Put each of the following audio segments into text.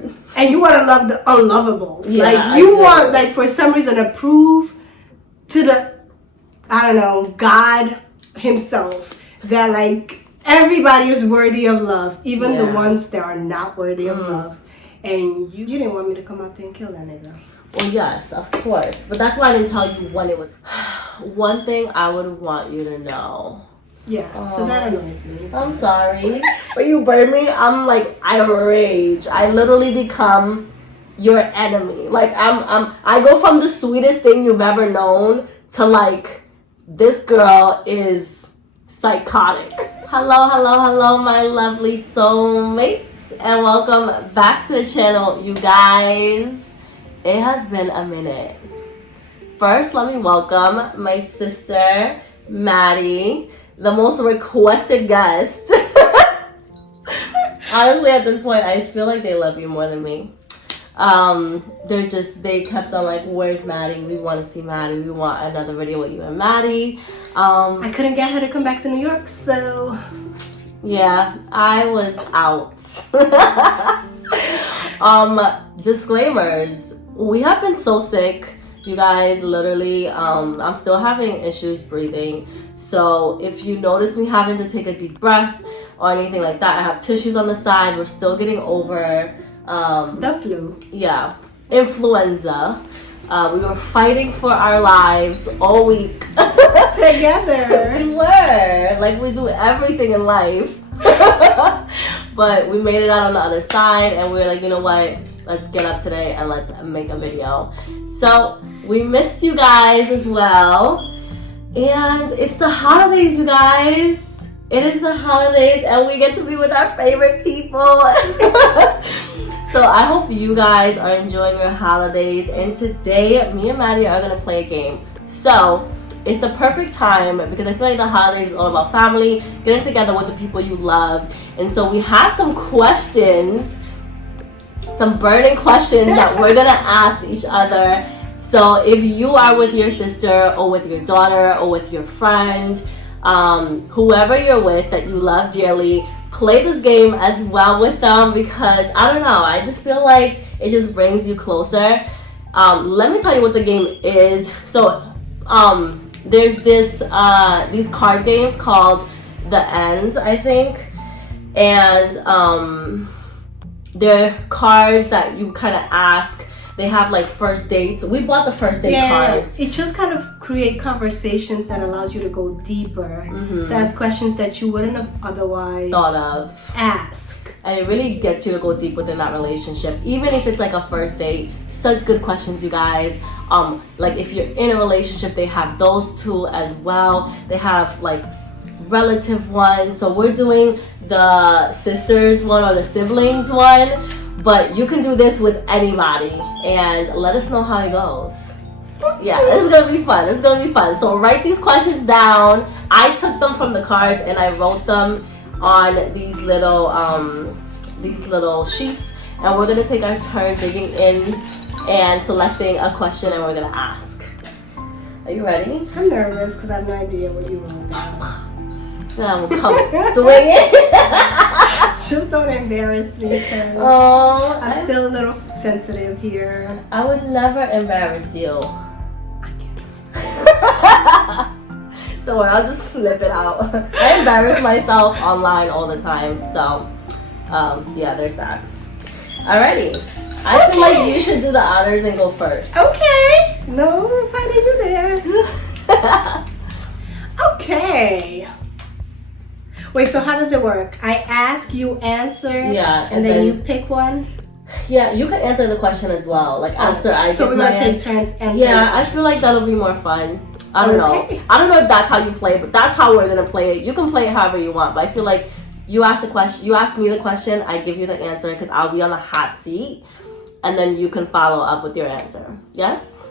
hard. And you want to love the unlovables. Yeah, like, you want, like, for some reason to prove to the, I don't know, God himself that, like, everybody is worthy of love, even the ones that are not worthy of love. And you didn't want me to come out there and kill that nigga. Well, yes, of course. But that's why I didn't tell you when it was. One thing I would want you to know. Yeah, so that annoys me. I'm sorry. When you burn me, I'm like, I rage. I literally become your enemy. Like, I go from the sweetest thing you've ever known to, like, this girl is psychotic. Hello, my lovely soulmates. And welcome back to the channel, you guys. It has been a minute. First, let me welcome my sister, Maddie, the most requested guest. Honestly, at this point, I feel like they love you more than me. They kept on like, where's Maddie? We want to see Maddie. We want another video with you and Maddie. I couldn't get her to come back to New York, so... Yeah, I was out. Disclaimers. We have been so sick, you guys, literally. I'm still having issues breathing. So if you notice me having to take a deep breath or anything like that, I have tissues on the side. We're still getting over the flu. Yeah, influenza. We were fighting for our lives all week. Together. We were. Like, we do everything in life. But we made it out on the other side, and we were like, you know what? Let's get up today and let's make a video. So, we missed you guys as well. And it's the holidays, you guys. It is the holidays, and we get to be with our favorite people. So I hope you guys are enjoying your holidays. And today, me and Maddie are gonna play a game. So it's the perfect time because I feel like the holidays is all about family, getting together with the people you love. And so we have some questions, some burning questions that we're gonna ask each other. So if you are with your sister or with your daughter or with your friend, whoever you're with that you love dearly, play this game as well with them because I don't know, I just feel like it just brings you closer. Let me tell you what the game is. So there's these card games called The End, I think, and they're cards that you kind of ask. They have like first dates. We bought the first date cards. It just kind of create conversations that allows you to go deeper, to ask questions that you wouldn't have otherwise thought of. Ask. And it really gets you to go deep within that relationship. Even if it's like a first date, such good questions, you guys. Like if you're in a relationship, they have those two as well. They have like relative ones. So we're doing the sisters one or the siblings one. But you can do this with anybody and let us know how it goes. Yeah, this is gonna be fun. It's gonna be fun. So write these questions down. I took them from the cards and I wrote them on these little sheets. And we're gonna take our turn digging in and selecting a question and we're gonna ask. Are you ready? I'm nervous because I have no idea what you want. Then I will come swinging. Just don't embarrass me because I'm still a little sensitive here. I would never embarrass you. I can't. Don't worry, I'll just slip it out. I embarrass myself online all the time, so yeah, there's that. Alrighty. I feel like you should do the honors and go first. Okay. No fighting you there. Okay. Wait, so how does it work? I ask, you answer, and then you pick one? Yeah, you can answer the question as well, like after I so we're gonna take turns answering. Yeah, I feel like that'll be more fun. I don't know. I don't know if that's how you play, but that's how we're gonna play it. You can play it however you want, but I feel like you ask the question, you ask me the question, I give you the answer because I'll be on the hot seat, and then you can follow up with your answer. Yes?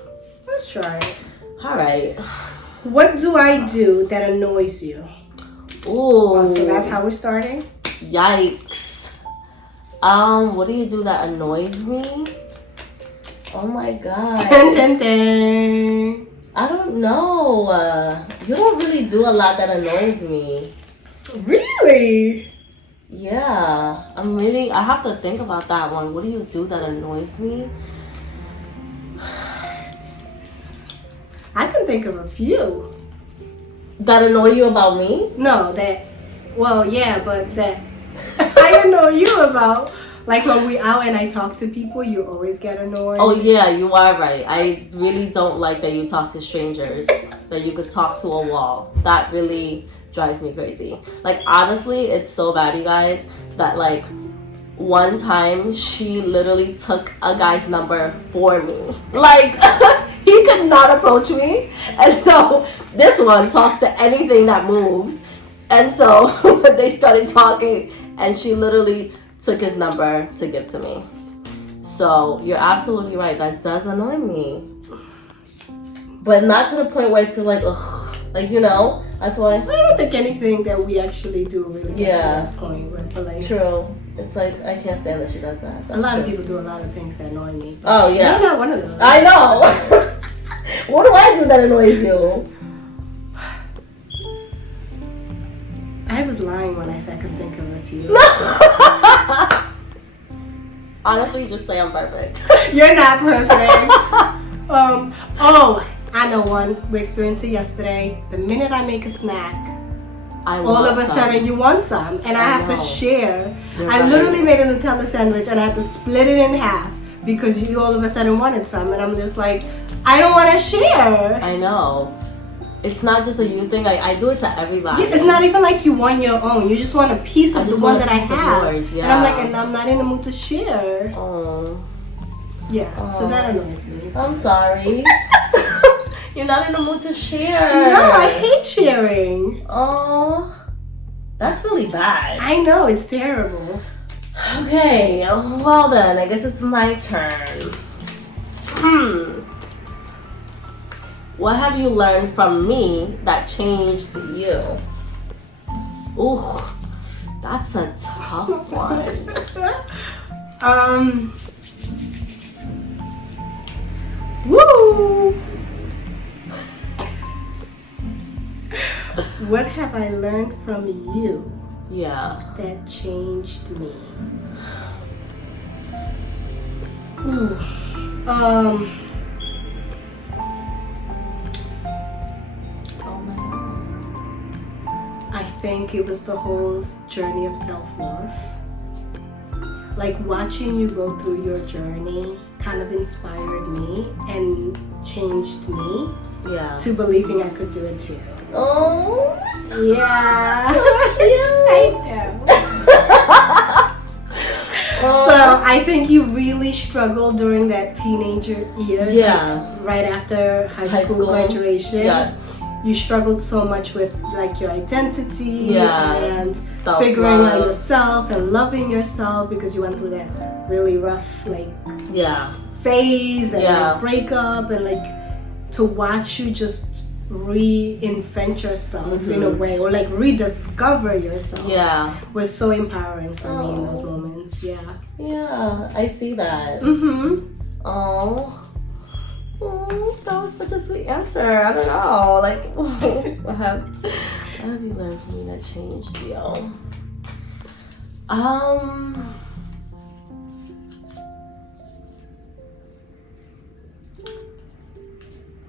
Let's try it. All right. What do I do that annoys you? Ooh. So that's how we're starting? Yikes. What do you do that annoys me? Oh my god. Dun, dun, dun. I don't know. You don't really do a lot that annoys me. Really? Yeah, I have to think about that one. What do you do that annoys me? I can think of a few. That annoy you about me? No, but that I annoy you about. Like when we out and I talk to people, you always get annoyed. Oh yeah, you are right. I really don't like that you talk to strangers, that you could talk to a wall. That really drives me crazy. Like honestly, it's so bad, you guys, that like one time she literally took a guy's number for me. Like he could not approach me. And so this one talks to anything that moves. And so they started talking and she literally took his number to give to me. So you're absolutely right. That does annoy me. But not to the point where I feel like, ugh. Like, you know, that's why. I don't think anything that we actually do really gets to that point. But like, true. It's like, I can't stand that she does that. That's a lot true. of people do a lot of things that annoy me. Oh, yeah. You're not one of those. I know. What do I do that annoys you? I was lying when I said I could think of a few. Honestly, just say I'm perfect. You're not perfect. I know one. We experienced it yesterday. The minute I make a snack, all of a sudden you want some, and I have to share. I literally made a Nutella sandwich and I had to split it in half because you all of a sudden wanted some, and I'm just like, I don't want to share. I know. It's not just a you thing. I do it to everybody. Yeah, it's not even like you want your own. You just want a piece of the one that I have. Yours, yeah. And I'm like, and I'm not in the mood to share. Oh. Yeah, so that annoys me. I'm sorry. You're not in the mood to share. No, I hate sharing. Oh. That's really bad. I know, it's terrible. Okay, well then, I guess it's my turn. What have you learned from me that changed you? Ooh, that's a tough one. Woo! What have I learned from you? Yeah. That changed me. Ooh. Oh my God. I think it was the whole journey of self-love. Like watching you go through your journey kind of inspired me and changed me to believing I could do it too. Oh, yeah. So So I think you really struggled during that teenager years. Yeah. Like, right after high school graduation. Yes. You struggled so much with like your identity and self-love. Figuring out yourself and loving yourself because you went through that really rough like phase and like breakup, and like to watch you just reinvent yourself in a way, or like rediscover yourself was so empowering for me in those moments. Yeah, I see that. Oh, that was such a sweet answer. I don't know, like what have you learned from me that changed you?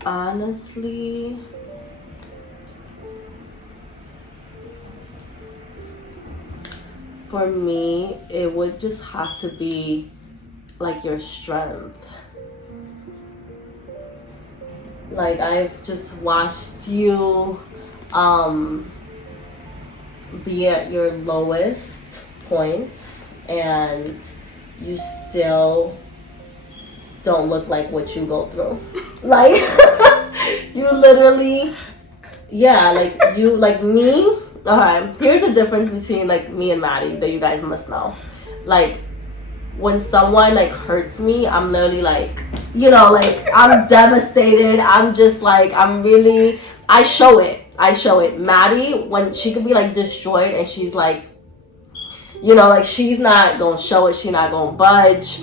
Honestly, for me, it would just have to be like your strength. Like I've just watched you be at your lowest points and you still don't look like what you go through. Like you literally, like you, like me. Alright, here's the difference between like me and Maddie that you guys must know. Like when someone like hurts me, I'm literally like, like I'm devastated. I'm just like, I show it. Maddie, when she could be like destroyed and she's like, like she's not gonna show it. She's not gonna budge.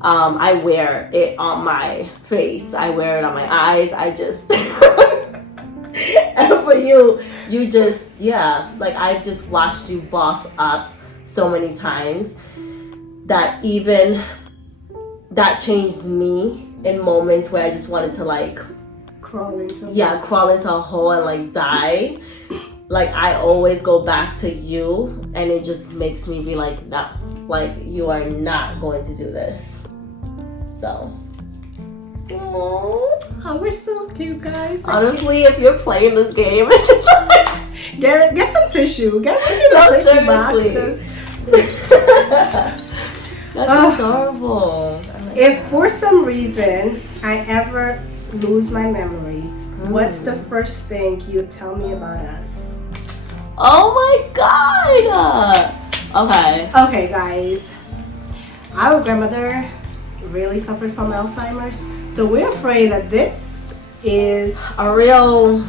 I wear it on my face. I wear it on my eyes. I just, and for you just, like I've just watched you boss up so many times that even that changed me in moments where I just wanted to like crawl into a hole and like die. Like I always go back to you, and it just makes me be like, no, like you are not going to do this. So oh, we're so cute, guys. Honestly, if you're playing this game, it's just like get some tissue. Get some tissue boxes. That's adorable. If for some reason I ever lose my memory, what's the first thing you tell me about us? Oh my god! Okay, guys. Our grandmother really suffered from Alzheimer's, so we're afraid that this is a real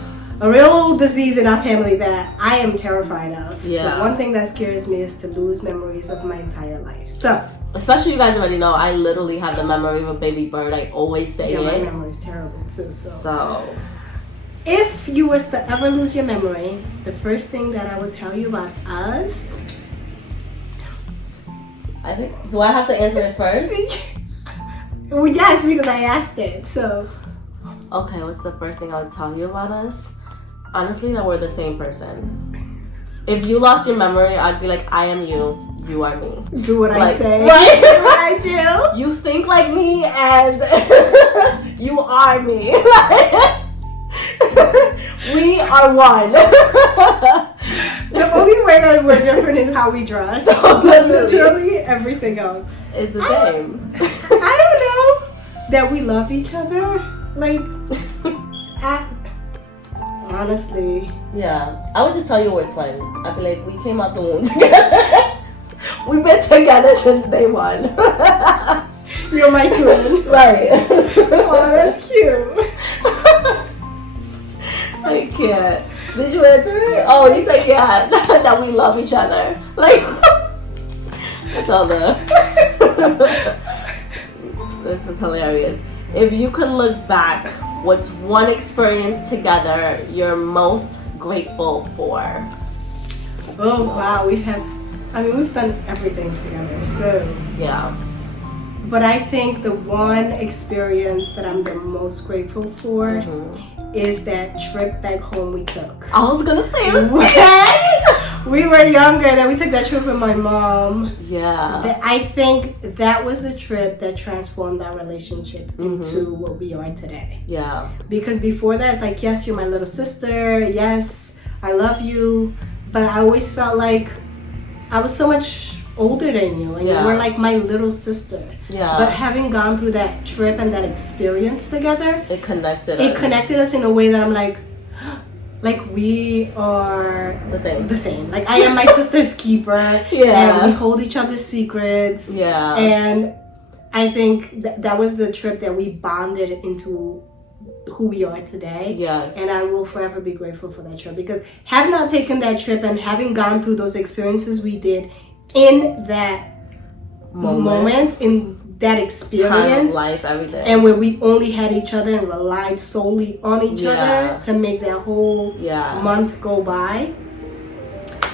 disease in our family that I am terrified of. Yeah. The one thing that scares me is to lose memories of my entire life. So, especially you guys already know, I literally have the memory of a baby bird. I always say it. My memory is terrible too. So, if you was to ever lose your memory, the first thing that I would tell you about us. I think. Do I have to answer it first? Well, yes, because I asked it. So. Okay, what's the first thing I would tell you about us? Honestly, that we're the same person. If you lost your memory, I'd be like, I am you, you are me. Do what I say. Right? Do what I do. You think like me and you are me. We are one. The only way that we're different is how we dress. Literally everything else is the same. I don't know that we love each other. Like, honestly. Yeah. I would just tell you we're twins. I'd be like, we came out the womb together. We've been together since day one. You're my twin. Right. Oh, that's cute. I can't. Did you answer it? Oh, you said yeah, that we love each other. Like, that's all the. This is hilarious. If you could look back, what's one experience together you're most grateful for? Oh wow, we've done everything together. So yeah. But I think the one experience that I'm the most grateful for is that trip back home we took. I was gonna say the we were younger, and then we took that trip with my mom. Yeah. I think that was the trip that transformed our relationship into what we are today. Yeah. Because before that, it's like, yes, you're my little sister. Yes, I love you. But I always felt like I was so much older than you, and you were like my little sister. Yeah. But having gone through that trip and that experience together, it connected us in a way that I'm like we are the same. Like I am my sister's keeper. And we hold each other's secrets. Yeah. And I think that was the trip that we bonded into who we are today. Yes. And I will forever be grateful for that trip, because having not taken that trip and having gone through those experiences we did in that moment in that experience, time of life, everything, and where we only had each other and relied solely on each other to make that whole month go by,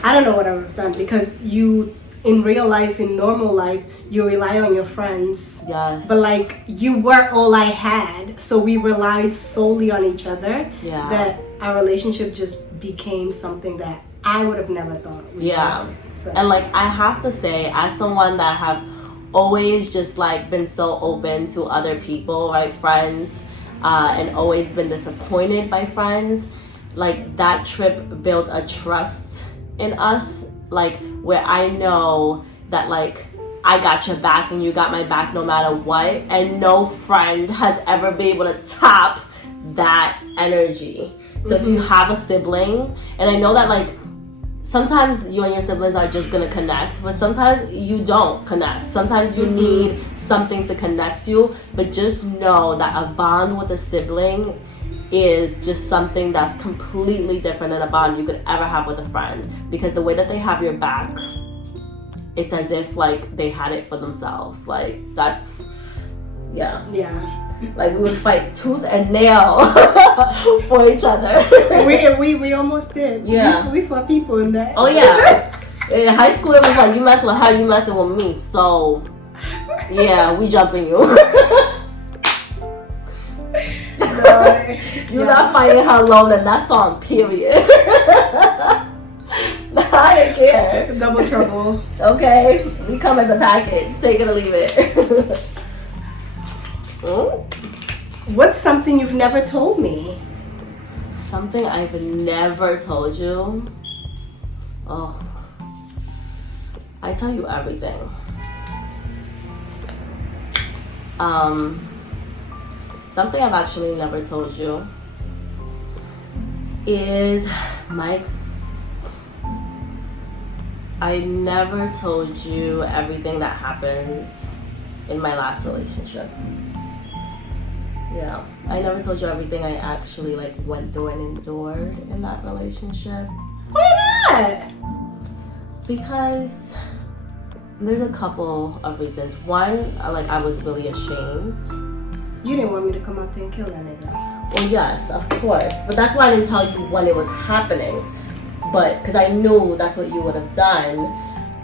I don't know what I would have done, because you in real life, in normal life, you rely on your friends. Yes. But like, you were all I had, so we relied solely on each other. Yeah. That our relationship just became something that I would have never thought. So. And like, I have to say, as someone that have always just like been so open to other people, right, friends, and always been disappointed by friends, like that trip built a trust in us, like where I know that like I got your back and you got my back no matter what, and no friend has ever been able to top that energy. So if you have a sibling, and I know that like sometimes you and your siblings are just gonna connect, but sometimes you don't connect. Sometimes you need something to connect you, but just know that a bond with a sibling is just something that's completely different than a bond you could ever have with a friend, because the way that they have your back, it's as if like they had it for themselves. Like that's like we would fight tooth and nail for each other. we almost did. We fought people in that. Oh yeah. In high school, it was like, you messing with her, you messing with me. So, yeah, we jumping you. You're not finding her alone in that song, period. I didn't care. Double trouble. Okay, we come as a package. Take it or leave it. What's something you've never told me? Something I've never told you? Oh, I tell you everything. Something I've actually never told you is I never told you everything that happened in my last relationship. Yeah, I never told you everything I actually like went through and endured in that relationship. Why not? Because there's a couple of reasons. One, like I was really ashamed. You didn't want me to come out there and kill that nigga. Well, yes, of course. But that's why I didn't tell you when it was happening. But, because I knew that's what you would have done.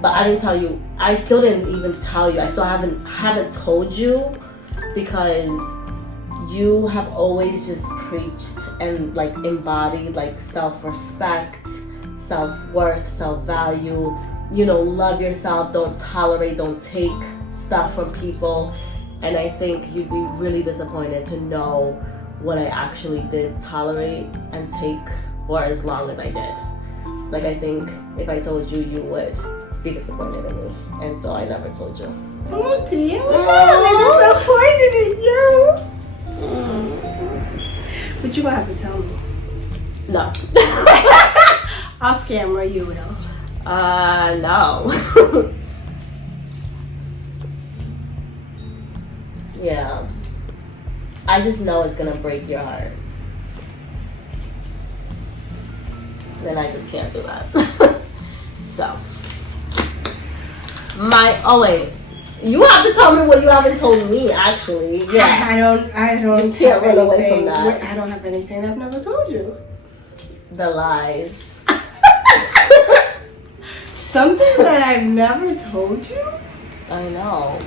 But I didn't tell you. I still didn't even tell you. I still haven't told you because you have always just preached and like embodied like self-respect, self-worth, self-value. You know, love yourself, don't tolerate, don't take stuff from people. And I think you'd be really disappointed to know what I actually did tolerate and take for as long as I did. Like, I think if I told you, you would be disappointed in me. And so I never told you. Oh, dear. I'm disappointed in you. But you're going to have to tell me. No. Off camera, you will. No. Yeah. I just know it's gonna break your heart. And I just can't do that. So. Oh wait. You have to tell me what you haven't told me, actually. Yeah. I don't You can't have run away anything. from that. I don't have anything I've never told you. The lies. Something that I've never told you? I know.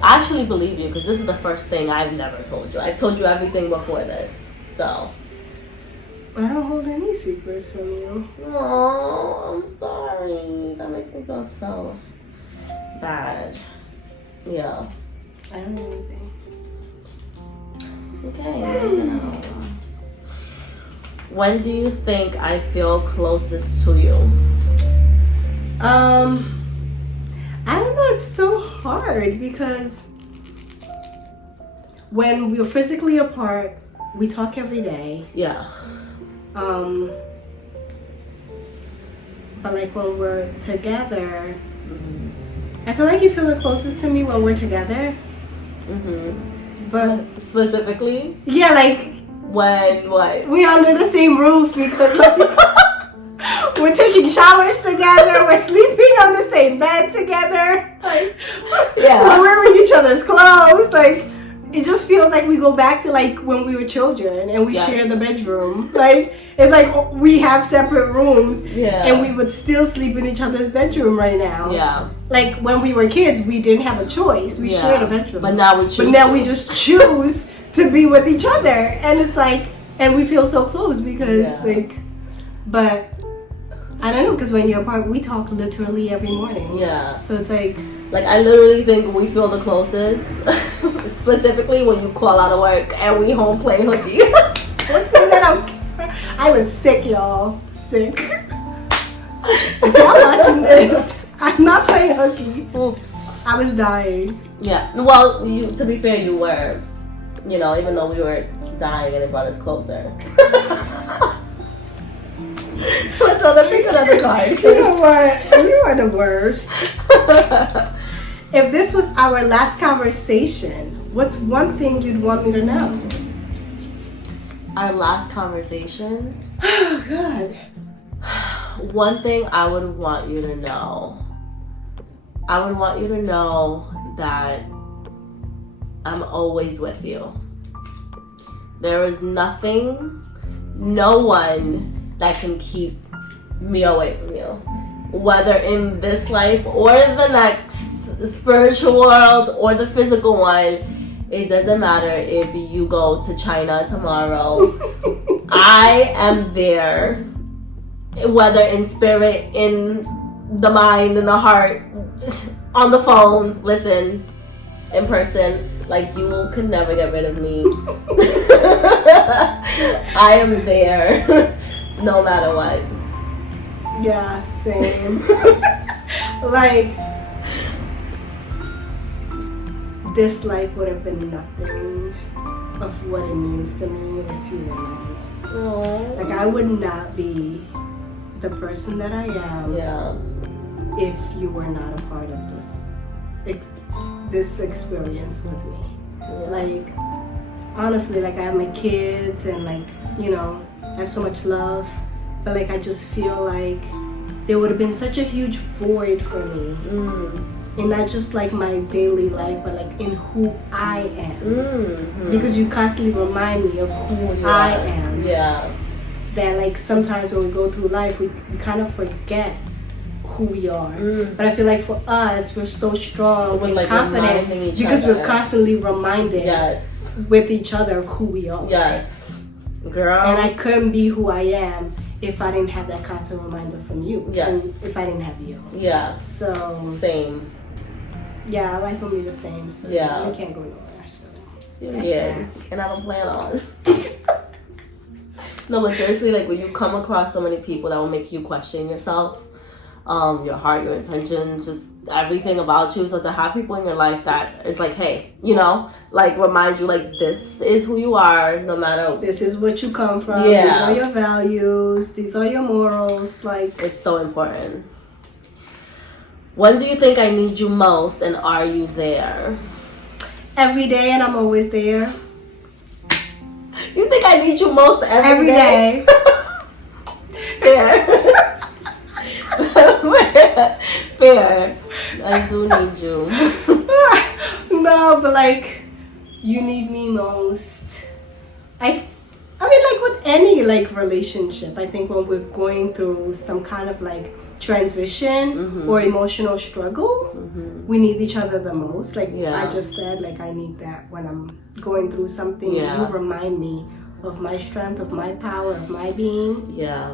I actually believe you because this is the first thing I've never told you. I told you everything before this, so. I don't hold any secrets from you. Oh, I'm sorry. That makes me feel so bad. Yeah. I don't know anything. Okay. When do you think I feel closest to you? I don't know, it's so hard because when we're physically apart, we talk every day. Yeah. But like when we're together, I feel like you feel the closest to me when we're together. But specifically? Yeah, like when what? we're under the same roof because we're taking showers together, we're sleeping on the same bed together, like we're wearing each other's clothes, like it just feels like we go back to like when we were children and we share the bedroom. Like it's like we have separate rooms and we would still sleep in each other's bedroom right now. Yeah. Like when we were kids, we didn't have a choice. We shared a bedroom. But now we choose. But now we just choose to be with each other, and it's like, and we feel so close because like, but I don't know, because when you're apart, we talk literally every morning. Yeah. So it's like I literally think we feel the closest, specifically when you call out of work and we home playing hooky. I was sick, y'all. Sick. If y'all watching this, I'm not playing hooky. Oops. I was dying. Yeah. Well, to be fair, you were. You know, even though we were dying and it brought us closer. So let me pick another card. You know what? You are the worst. If this was our last conversation, what's one thing you'd want me to know? Our last conversation? Oh, God. One thing I would want you to know. I would want you to know that I'm always with you. There is nothing, no one that can keep me away from you. Whether in this life or the next spiritual world or the physical one, it doesn't matter if you go to China tomorrow. I am there, whether in spirit, in the mind, in the heart, on the phone, listen, in person. Like, you could never get rid of me. I am there, no matter what. Yeah, same. Like, this life would have been nothing of what it means to me if you were not in it. Aww. Like, I would not be the person that I am if you were not a part of this experience with me. Like, honestly, like, I have my kids and, like, you know, I have so much love, but, like, I just feel like there would have been such a huge void for me in not just, like, my daily life, but, like, in who I am. Because you constantly remind me of who I am. That, like, sometimes when we go through life, we kind of forget who we are. But I feel like for us, we're so strong and like confident because we're constantly reminded with each other of who we are. Girl. And I couldn't be who I am if I didn't have that constant reminder from you. And if I didn't have you. So same. Yeah, life will be the same. So you can't go nowhere. So and I don't plan on. No, but seriously, like, when you come across so many people that will make you question yourself, your heart, your intentions, just everything about you. So to have people in your life that is like, hey, you know, like, remind you, like, this is who you are, no matter. This is what you come from. These are your values. These are your morals. Like, it's so important. When do you think I need you most, and are you there? Every day, and I'm always there. You think I need you most every day? Fair. I do need you. No, but, like, you need me most. I mean, like, with any, like, relationship, I think when we're going through some kind of, like, transition or emotional struggle, we need each other the most. Like, I just said, like, I need that when I'm going through something. You remind me of my strength, of my power, of my being.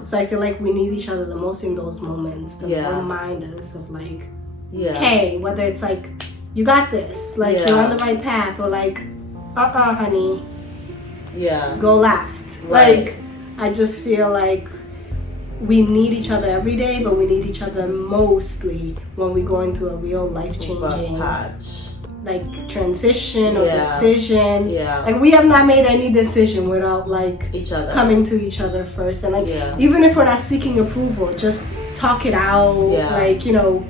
So I feel like we need each other the most in those moments to remind us of, like, hey, whether it's like, you got this, like, you're on the right path, or like, honey, go left. Like, I just feel like we need each other every day, but we need each other mostly when we're going through a real life-changing like transition or decision. Like, we have not made any decision without, like, each other coming to each other first, and, like, even if we're not seeking approval, just talk it out. Like, you know,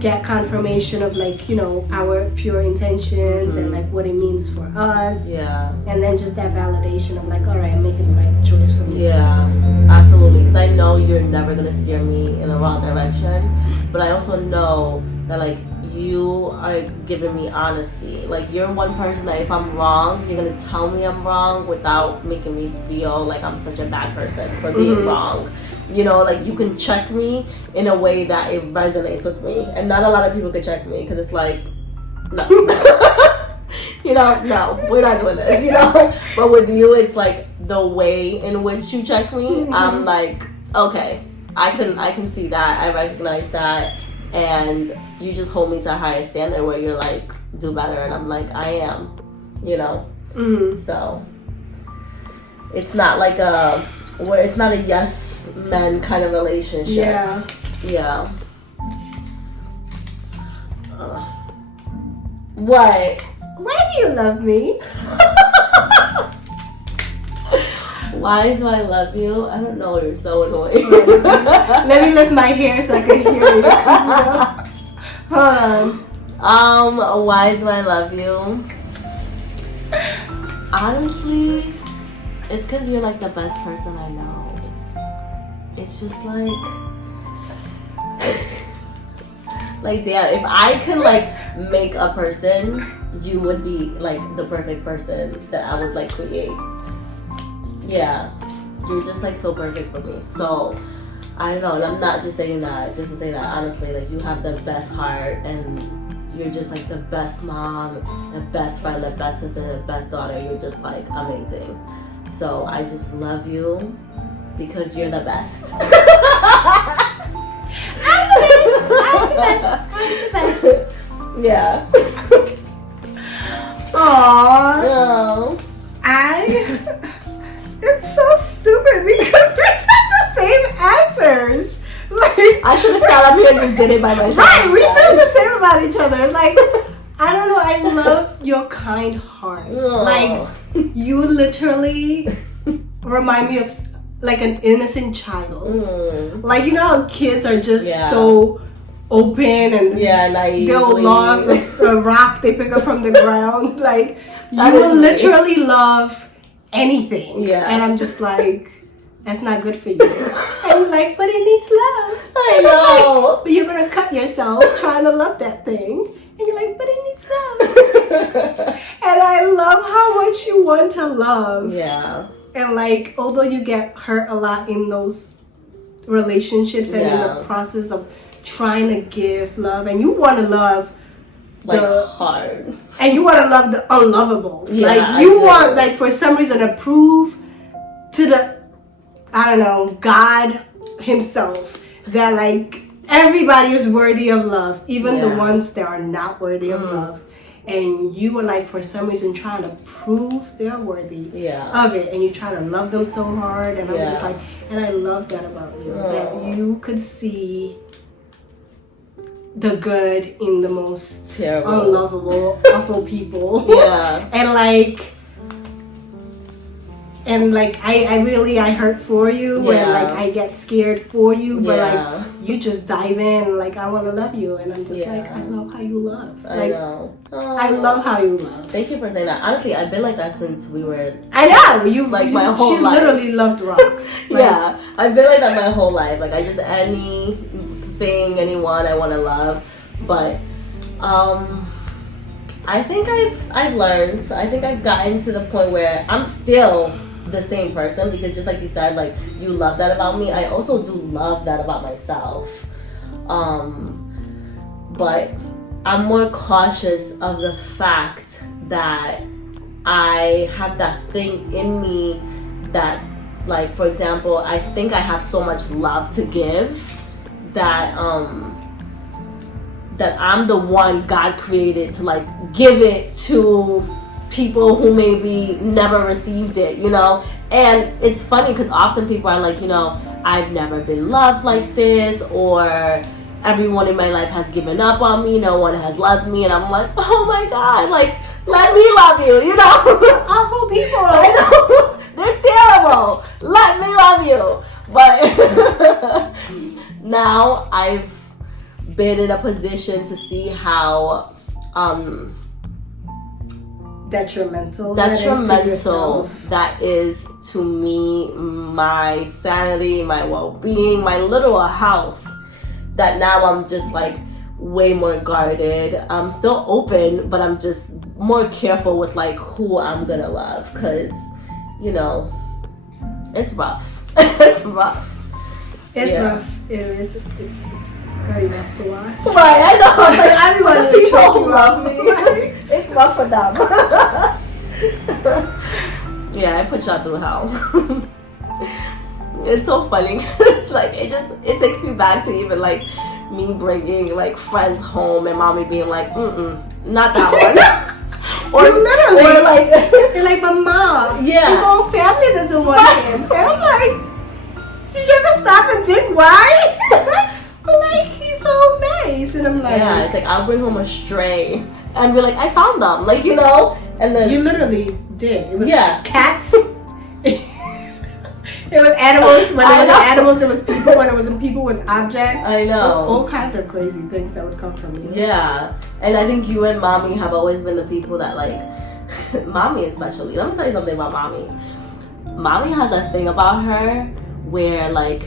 get confirmation of, like, you know, our pure intentions and, like, what it means for us. And then just that validation of, like, all right, I'm making the right choice for me. Absolutely, because I know you're never gonna steer me in the wrong direction, but I also know that, like, you are giving me honesty. Like, you're one person that if I'm wrong, you're gonna tell me I'm wrong without making me feel like I'm such a bad person for being wrong. You know, like, you can check me in a way that it resonates with me, and not a lot of people can check me because it's like, no. You know, no, we're not doing this, you know. But with you, it's like the way in which you check me, I'm like, okay, I can see that, I recognize that, and you just hold me to a higher standard where you're like, do better, and I'm like, I am, you know. So it's not like it's not a yes men kind of relationship. What? Why do you love me? Why do I love you? I don't know. You're so annoying. Let me lift my hair so I can hear you. Hold on. Why do I love you? Honestly, it's because you're, like, the best person I know. It's just like damn, if I could, like, make a person, you would be, like, the perfect person that I would, like, create. You're just, like, so perfect for me. So I don't know, and I'm not just saying that just to say that. Honestly, like, you have the best heart, and you're just like the best mom, the best friend, the best sister, the best daughter. You're just like amazing. So I just love you because you're the best. I'm the best. Yeah. Aww. No. It's so stupid because we have the same answers. Like, I should have sat up here and just did it by myself. right, we feel the same about each other. Like, I don't know, I love your kind heart. Like, you literally remind me of like an innocent child. Like, you know how kids are just so open and naive. They'll love a rock they pick up from the ground. Like, you literally love anything. Yeah. And I'm just like, that's not good for you. And like, but it needs love. I know. Like, but you're gonna cut yourself trying to love that thing. And you're like, but it needs love. And I love how much you want to love. Yeah. And like, although you get hurt a lot in those relationships and in the process of trying to give love, and you want to love like hard, and you want to love the unlovables. Yeah, like you want, like, for some reason to prove to the, I don't know, God himself that like everybody is worthy of love, even the ones that are not worthy of love. And you were like, for some reason, trying to prove they're worthy of it, and you try to love them so hard. And I'm just like, and I love that about you, that you could see the good in the most unlovable, awful people. Yeah. And I hurt for you, and like I get scared for you, but like you just dive in, like, I want to love you, and I'm just like, I love how you love. Like, I know. I love how you love. Thank you for saying that. Honestly, I've been like that since we were. I know you like my whole life. She's literally loved rocks. Like, I've been like that my whole life. Like, I just anything, anyone I want to love, but I think I've learned. I think I've gotten to the point where I'm still the same person, because just like you said, like, you love that about me, I also do love that about myself, but I'm more cautious of the fact that I have that thing in me that, like, for example, I think I have so much love to give that that I'm the one God created to, like, give it to people who maybe never received it, you know? And it's funny because often people are like, you know, I've never been loved like this, or everyone in my life has given up on me, no one has loved me, and I'm like, oh my God, like, let me love you, you know? Awful people. I know. They're terrible. Let me love you. But now I've been in a position to see how detrimental that is to me, my sanity, my well-being, my literal health, that now I'm just like way more guarded. I'm still open, but I'm just more careful with like who I'm gonna love, because, you know, it's rough. It's rough. It's rough. It's very rough to watch. Right, I know. Like, everyone, the people who love me, it's rough for them. Yeah, I put y'all through hell. It's so funny. It's like, it takes me back to even like me bringing like friends home and mommy being like, not that one. Or you're like, but mom, his whole family doesn't want him. And I'm like, did you ever stop and think why? Like, he's so nice. And I'm like, yeah, it's like, I'll bring home a stray and be like, I found them, like, you know. And then you literally did. It was cats. It was animals. When there was animals, there was people. When it wasn't people, it was objects. I know. There was all kinds of crazy things that would come from you. Yeah. And I think you and mommy have always been the people that, like, mommy especially. Let me tell you something about mommy. Mommy has a thing about her where, like,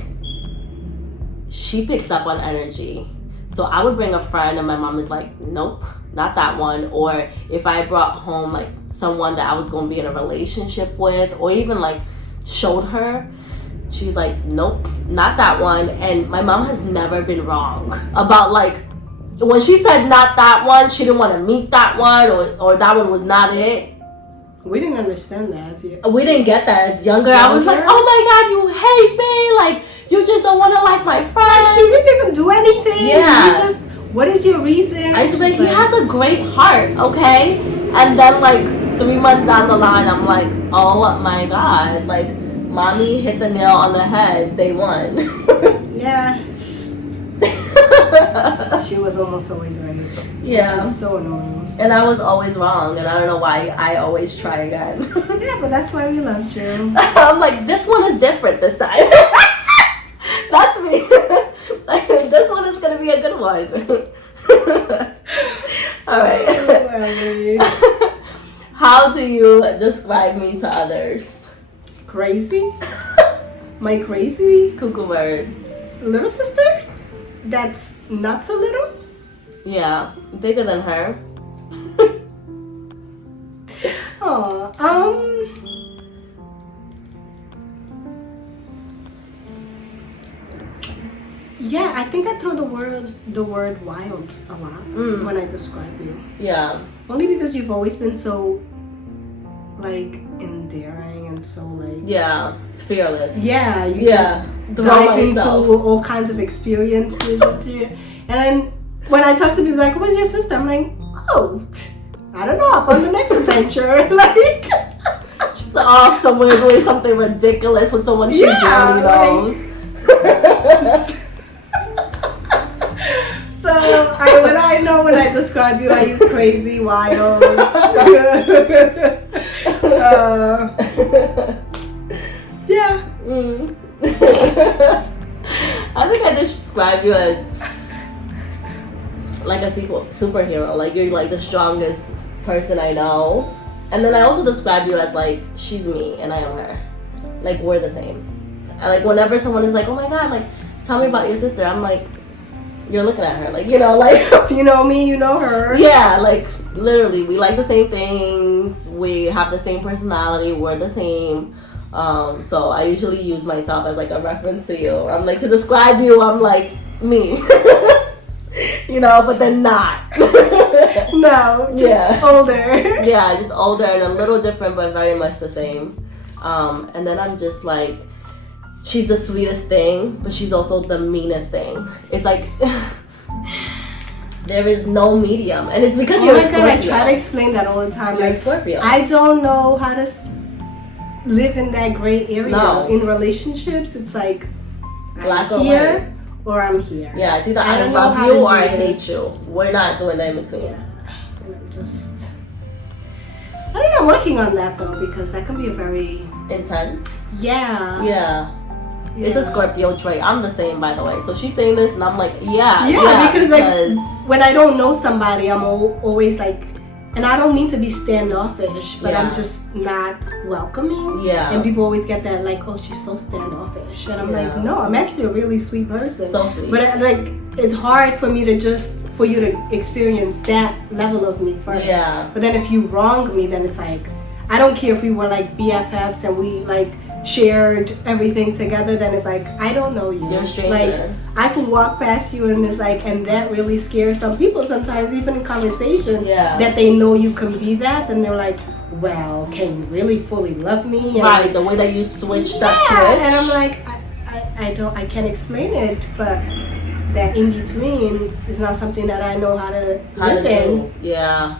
she picks up on energy. So I would bring a friend and my mom is like, nope, not that one. Or if I brought home like someone that I was going to be in a relationship with, or even like showed her, She's like, nope, not that one. And my mom has never been wrong about like, when she said not that one, she didn't want to meet that one, or that one was not it. We didn't understand that as you. We didn't get that as younger. I was like, oh my God, you hate me. Like, you just don't want to like my friends. He didn't even do anything. Yeah. What is your reason? I used to be like, he has a great heart, okay? And then like 3 months down the line, I'm like, oh my God. Like, mommy hit the nail on the head. They won. Yeah. She was almost always right. Yeah. Which was so annoying. And I was always wrong, and I don't know why I always try again. Yeah, but that's why we loved you. I'm like, this one is different this time. That's me. Like, this one is gonna be a good one. All right. How do you describe me to others? Crazy? My crazy? Cuckoo bird. Little sister? That's not so little? Yeah, bigger than her. Oh, yeah, I think I throw the word wild a lot when I describe you. Yeah. Only because you've always been so like endearing and so like Yeah, fearless. yeah, you just Throw dive into myself. all kinds of experiences into you. And then when I talk to people like, what's your sister? I'm like, oh, I don't know, up on the next adventure. Like She's off somewhere doing something ridiculous with someone she barely knows. So what I know when I describe you, I use crazy, wild. Yeah. I think I describe you as like a superhero. Like, you're like the strongest person I know. And then I also describe you as like, she's me and I am her. Like, we're the same. And like, whenever someone is like, oh my God, like, tell me about your sister, I'm like, you're looking at her. Like, you know, like, You know me, you know her. yeah, like, literally, we like the same things. We have the same personality. We're the same. So I usually use myself as like a reference to you. I'm like, to describe you, I'm like, me. You know, but then not. No, just older. Yeah, just older and a little different, but very much the same. And then I'm just like, she's the sweetest thing, but she's also the meanest thing. It's like, there is no medium. And it's because you're a Scorpio. I try to explain that all the time. You're like, a Scorpio. I don't know how to live in that gray area. No. In relationships, it's like, Black I'm or here white. or I'm here. Yeah, it's either I don't know love how you to or do I this. hate you. We're not doing that in between. Yeah. And I'm just, I think I'm working on that though, because that can be a very Intense. yeah. It's a Scorpio trait. I'm the same, by the way. So she's saying this, and I'm like, yeah, because like when I don't know somebody, I'm always like, and I don't mean to be standoffish, but I'm just not welcoming. Yeah. And people always get that like, oh, she's so standoffish, and I'm like, no, I'm actually a really sweet person. So sweet. But like, it's hard for me to for you to experience that level of me first. Yeah. But then if you wrong me, then it's like, I don't care if we were like BFFs and we like shared everything together, then it's like, I don't know you. You're a stranger. Like, I could walk past you and it's like, and that really scares some people sometimes, even in conversation, that they know you can be that, and they're like, well, can you really fully love me? And right, the way that you switch that switch. And I'm like, I can't explain it, but that in between is not something that I know how to live in. Yeah,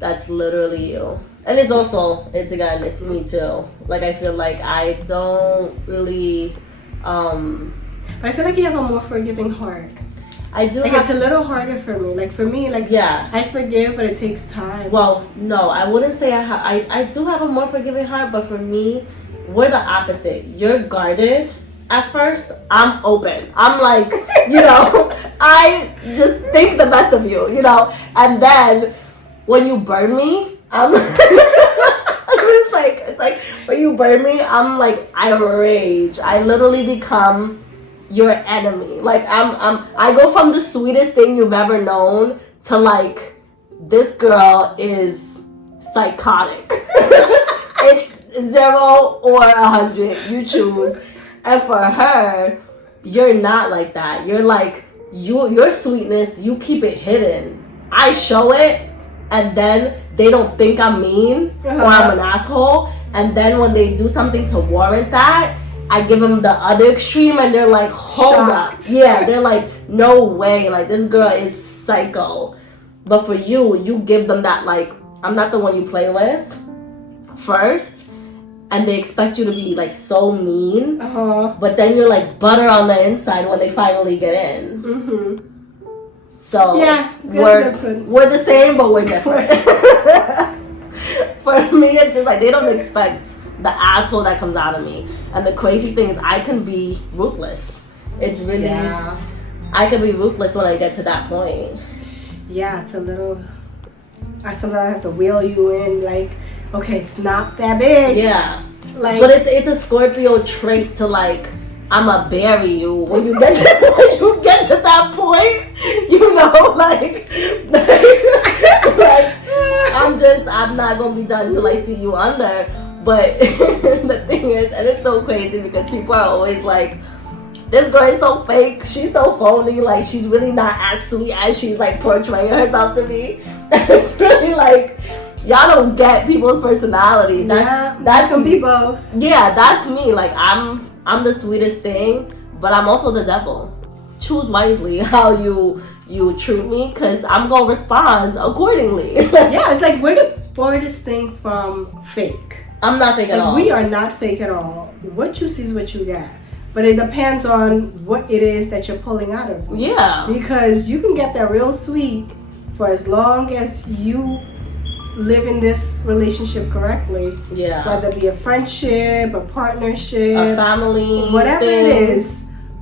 that's literally you. And it's me too. Like, I feel like I don't really, But I feel like you have a more forgiving heart. I do. Like, it's a little harder for me. Like, for me, like, I forgive, but it takes time. Well, no, I wouldn't say I do have a more forgiving heart, but for me, we're the opposite. You're guarded at first. I'm open. I'm like, you know, I just think the best of you, you know, and then when you burn me, I'm it's like when you burn me, I'm like, I rage. I literally become your enemy. Like, I go from the sweetest thing you've ever known to like, this girl is psychotic. It's 0 or 100, you choose. And for her, you're not like that. You're like, your sweetness, you keep it hidden. I show it, and then they don't think I'm mean or I'm an asshole. And then when they do something to warrant that, I give them the other extreme, and they're like, hold up. Yeah, they're like, no way. Like, this girl is psycho. But for you, you give them that, like, I'm not the one you play with first. And they expect you to be like so mean, but then you're like butter on the inside when they finally get in. So yeah, we're the same, but we're different. For me, it's just like they don't expect the asshole that comes out of me. And the crazy thing is, I can be ruthless. It's really, I can be ruthless when I get to that point. Yeah, it's a little. Sometimes I have to wheel you in, like, okay, it's not that big. Yeah. Like, but it's a Scorpio trait to like, I'ma bury you when you get to that point. You know, like I'm not gonna be done till I see you under. But the thing is, and it's so crazy because people are always like, this girl is so fake, she's so phony, like she's really not as sweet as she's like portraying herself to be. And it's really like, y'all don't get people's personalities. That's some people. Yeah, that's me. Like I'm the sweetest thing, but I'm also the devil. Choose wisely how you treat me, because I'm gonna respond accordingly. Yeah, it's like we're the farthest thing from fake. I'm not fake at all. We are not fake at all. What you see is what you get. But it depends on what it is that you're pulling out of me. Yeah. Because you can get that real sweet for as long as you live in this relationship correctly. Yeah. Whether it be a friendship, a partnership, a family, whatever it is.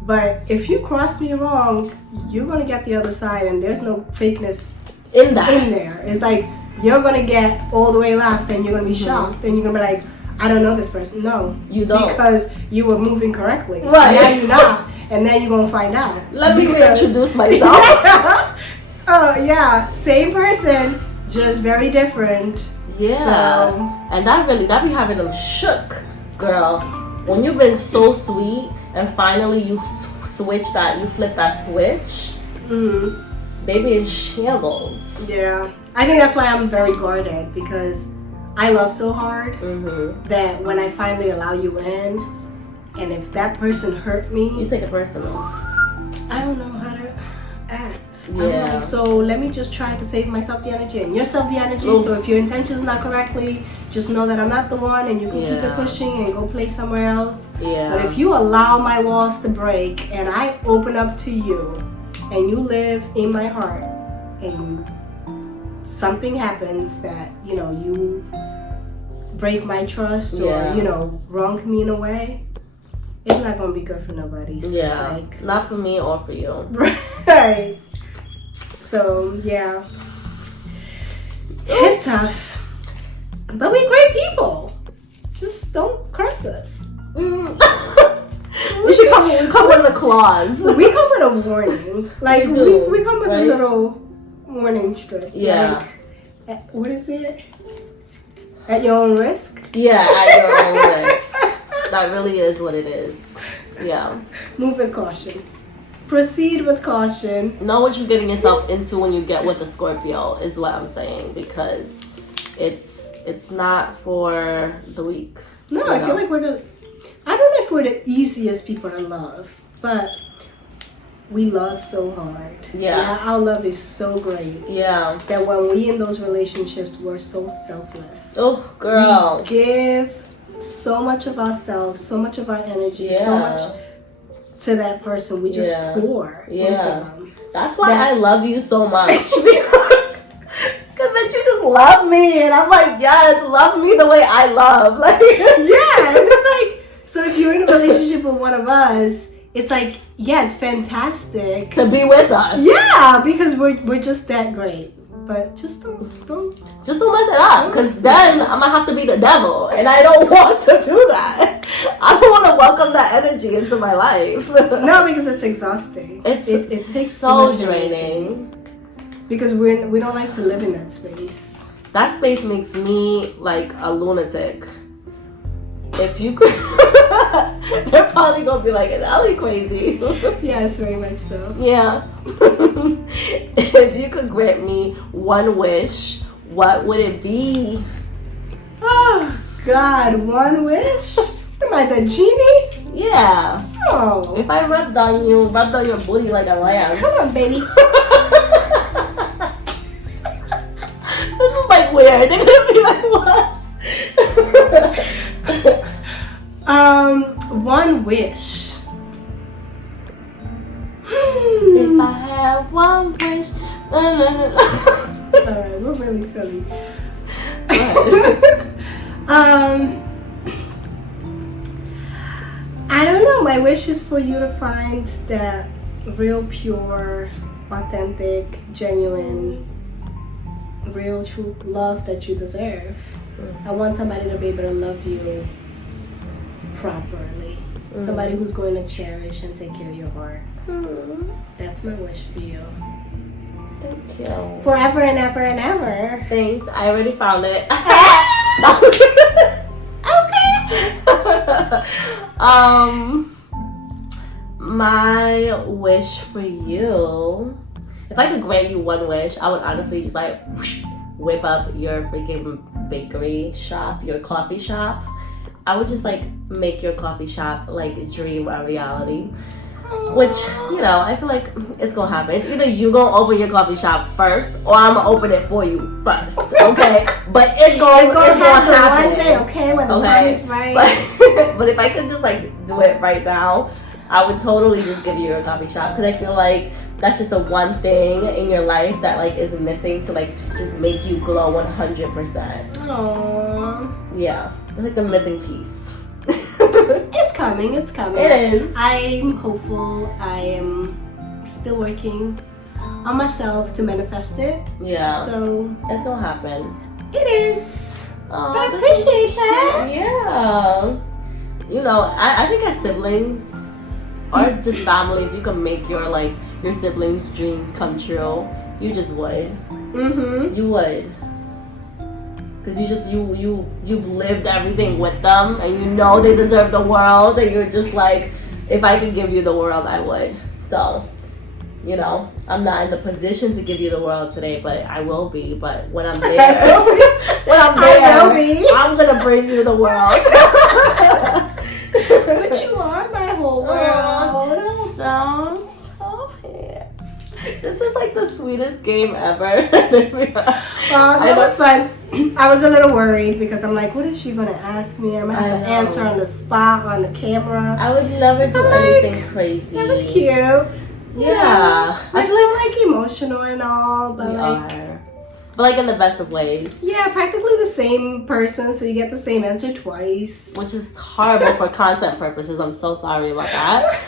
But if you cross me wrong, you're gonna get the other side, and there's no fakeness in there. It's like you're gonna get all the way left, and you're gonna be shocked, and you're gonna be like, I don't know this person. No, you don't, because you were moving correctly. Right. Now you're not, and then you're gonna find out. Let me reintroduce myself. Oh yeah, same person, just very different. Yeah. So, and that be having them shook, girl. When you've been so sweet and finally you flip that switch, they be in shambles. Yeah, I think that's why I'm very guarded, because I love so hard that when I finally allow you in, and if that person hurt me, you take it personal. I don't know how to act. Yeah. I'm like, so let me just try to save myself the energy and yourself the energy. So if your intention's not correctly, just know that I'm not the one, and you can keep it pushing and go play somewhere else. Yeah. But if you allow my walls to break and I open up to you and you live in my heart and something happens that, you break my trust or, wrong me in a way, it's not going to be good for nobody. So it's not for me or for you. Right. So, yeah. It's tough. But we're great people. Just don't curse us. We come with a clause. We come with a warning. Like, we come with a little warning strip. Yeah. Like, what is it? At your own risk? Yeah, at your own risk. That really is what it is. Yeah. Move with caution. Proceed with caution. Know what you're getting yourself into when you get with a Scorpio, is what I'm saying, because it's not for the weak. No, I feel like I don't know if we're the easiest people to love, but we love so hard. Yeah. Our love is so great. Yeah. That when we in those relationships, we're so selfless. Oh, girl. We give so much of ourselves, so much of our energy, so much to that person. We just pour into them. That's why I love you so much. Because then you just love me, and I'm like, yes, love me the way I love. Like, yeah, and it's like, so if you're in a relationship with one of us, it's like, yeah, it's fantastic to be with us. Yeah, because we're just that great. But just don't mess it up, because then I'm gonna have to be the devil, and I don't want to do that. I don't want to welcome that energy into my life. No, because it's exhausting. It takes so draining. Because we don't like to live in that space. That space makes me like a lunatic. If you could, They're probably gonna be like, is Elli crazy? Yes, very much so. Yeah. If you could grant me one wish, what would it be? Oh, God, one wish? Am I the genie? Yeah. Oh. If I rubbed on your booty like a lamb. Come on, baby. This is like weird. They're gonna be like, what? One wish. If I had one wish. Alright, we're really silly. I don't know. My wish is for you to find that real, pure, authentic, genuine, real, true love that you deserve. I want somebody to be able to love you properly. Somebody who's going to cherish and take care of your heart. That's my wish for you. Thank you. Forever and ever and ever. Thanks. I already found it. Okay. My wish for you. If I could grant you one wish, I would honestly just like whip up your freaking bakery shop, your coffee shop. I would just like make your coffee shop like a dream a reality. Which, you know, I feel like it's gonna happen. It's either you gonna open your coffee shop first or I'm gonna open it for you first. Okay? But it's gonna happen one day, okay? When the time is right. But if I could just like do it right now, I would totally just give you your coffee shop because I feel like that's just the one thing in your life that like is missing to like just make you glow 100%. Aww. Yeah, it's like the missing piece. It's coming. It's coming. It is. I'm hopeful. I am still working on myself to manifest it. Yeah. So it's gonna happen. it is. Oh, I appreciate that. Yeah. You know, I think as siblings or as just family, if you can make your siblings' dreams come true, you just would. Mm-hmm. You would. Because you've lived everything with them and you know they deserve the world and you're just like, if I could give you the world, I would. So, you know, I'm not in the position to give you the world today, but I will be. But when I'm there, I'm gonna bring you the world. But you are my whole world. Don't stop it. This is like the sweetest game ever. That was fun. I was a little worried because I'm like, what is she gonna ask me? I'm gonna have to answer on the spot, on the camera. I would never do anything crazy. That was cute. Yeah. We're still like emotional and all, but we like are. But like in the best of ways. Yeah, practically the same person, so you get the same answer twice. Which is horrible for content purposes. I'm so sorry about that.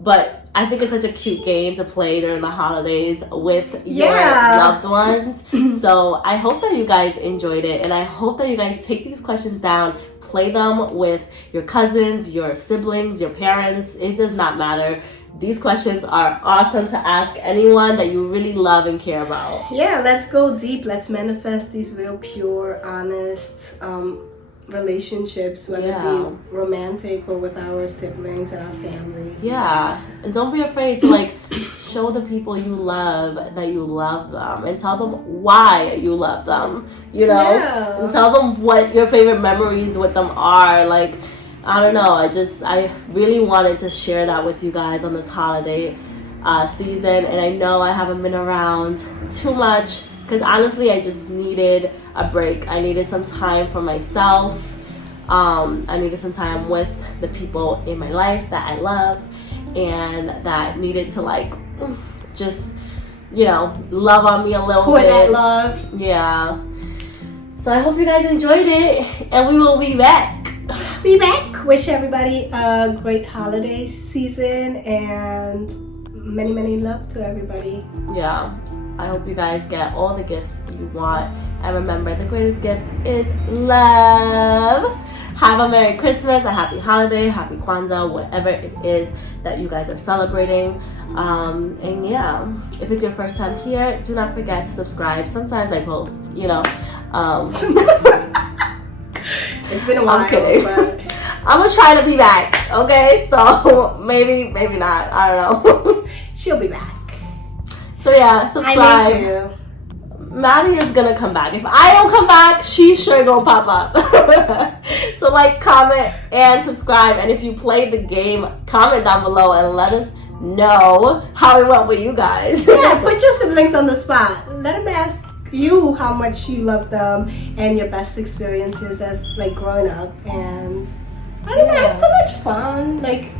But I think it's such a cute game to play during the holidays with your loved ones. So I hope that you guys enjoyed it, and I hope that you guys take these questions down, play them with your cousins, your siblings, your parents. It does not matter. These questions are awesome to ask anyone that you really love and care about. Yeah, let's go deep. Let's manifest these real, pure, honest relationships, whether it be romantic or with our siblings and our family. Yeah, and don't be afraid to like show the people you love that you love them and tell them why you love them, you know? Yeah. And tell them what your favorite memories with them are. Like, I don't know, I really wanted to share that with you guys on this holiday season, and I know I haven't been around too much because honestly I just needed a break. I needed some time for myself. I needed some time with the people in my life that I love and that needed to like just, you know, love on me a little bit. That love. Yeah. So I hope you guys enjoyed it, and we will be back. Wish everybody a great holiday season and many, many love to everybody. Yeah. I hope you guys get all the gifts you want. And remember, the greatest gift is love. Have a Merry Christmas, a Happy Holiday, Happy Kwanzaa, whatever it is that you guys are celebrating. And yeah, if it's your first time here, do not forget to subscribe. Sometimes I post, you know. It's been a while. I'm kidding. I'm gonna try to be back. Okay, so maybe not. I don't know. She'll be back. So yeah, subscribe. I need to. Maddie is gonna come back. If I don't come back, she's sure gonna pop up. So like, comment, and subscribe. And if you played the game, comment down below and let us know how it went with you guys. Yeah, put your siblings on the spot. Let them ask you how much you love them and your best experiences as like growing up. And I don't know, have so much fun, like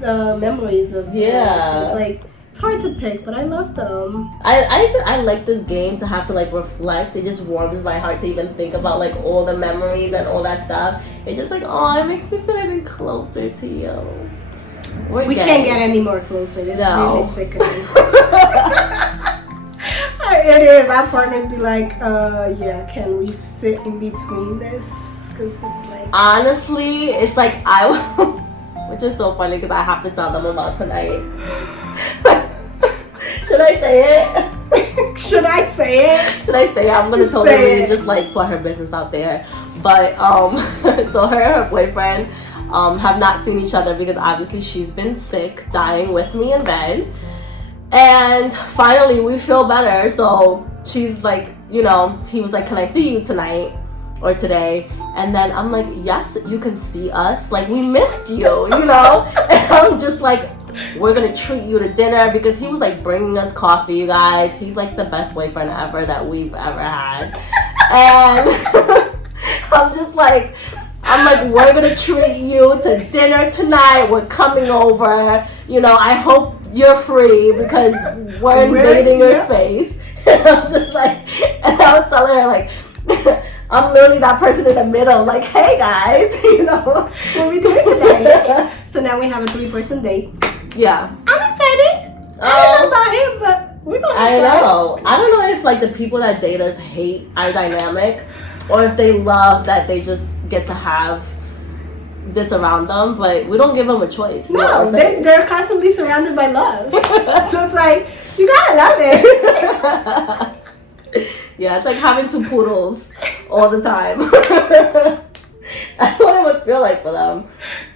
memories of this. It's like, it's hard to pick, but I love them. I like this game to have to like reflect. It just warms my heart to even think about like all the memories and all that stuff. It's just like, oh, it makes me feel even closer to you. We can't get any more closer. It's really sickening. It is. Our partners be like, yeah, can we sit in between this? Because it's like... Honestly, it's like which is so funny because I have to tell them about tonight. Should I say it? Should I say it? Should I say it? I'm gonna totally just like put her business out there. But so her and her boyfriend have not seen each other because obviously she's been sick, dying with me in bed. And finally we feel better. So she's like, you know, he was like, can I see you tonight or today? And then I'm like, yes, you can see us. Like, we missed you, you know? And I'm just like, we're gonna treat you to dinner, because he was like bringing us coffee, you guys. He's like the best boyfriend ever that we've ever had. And I'm like, we're gonna treat you to dinner tonight. We're coming over. You know, I hope you're free because we're invading your space. And I'm just like, and I was telling her like, I'm literally that person in the middle, like, hey guys, you know, what are we doing today? So now we have a 3-person date. Yeah. I'm excited. I don't know about him, but we're gonna have fun. Know. I don't know if like the people that date us hate our dynamic, or if they love that they just get to have this around them, but we don't give them a choice. No, they're constantly surrounded by love. So it's like, you gotta love it. Yeah, it's like having 2 poodles all the time. That's what it must feel like for them.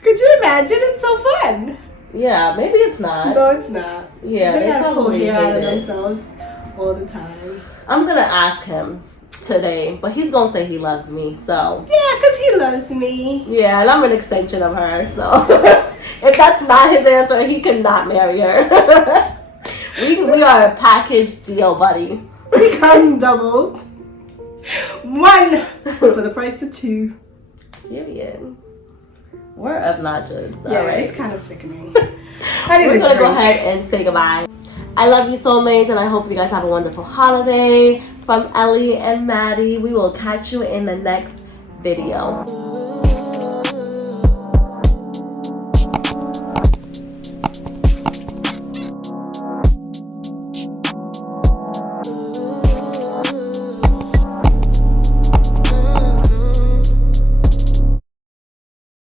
Could you imagine? It's so fun. Yeah, maybe it's not. No, it's not. Yeah, they gotta pull hair out of it. themselves all the time. I'm gonna ask him today, but he's gonna say he loves me, so. Yeah, because he loves me. Yeah, and I'm an extension of her, so. If that's not his answer, he cannot marry her. We are a package deal, buddy. We come double. 1 for the price of 2. Period. We're obnoxious. Yeah, right. it's kind of sickening. We're gonna go ahead and say goodbye. I love you, soulmates, and I hope you guys have a wonderful holiday. From Elli and Maddie, we will catch you in the next video.